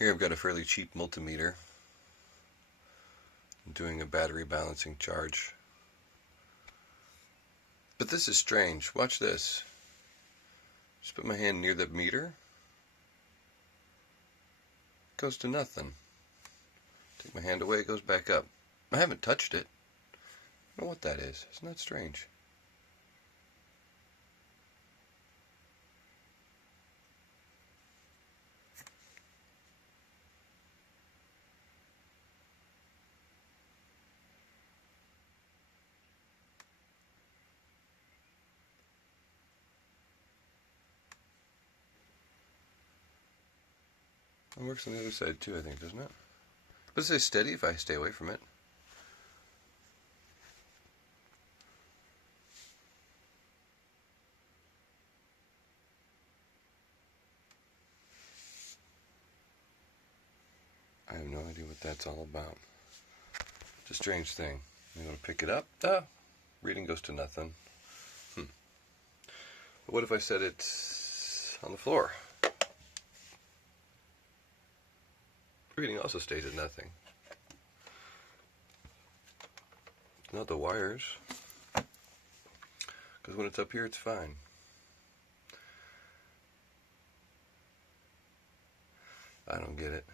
Here I've got a fairly cheap multimeter. I'm doing a battery balancing charge. But this is strange. Watch this. Just put my hand near the meter. It goes to nothing. Take my hand away, it goes back up. I haven't touched it. I don't know what that is. Isn't that strange? It works on the other side too, I think, doesn't it? But it says steady if I stay away from it. I have no idea what that's all about. It's a strange thing. I'm going to pick it up. Reading goes to nothing. But what if I set it on the floor? Reading also stays at nothing. Not the wires. Because when it's up here, it's fine. I don't get it.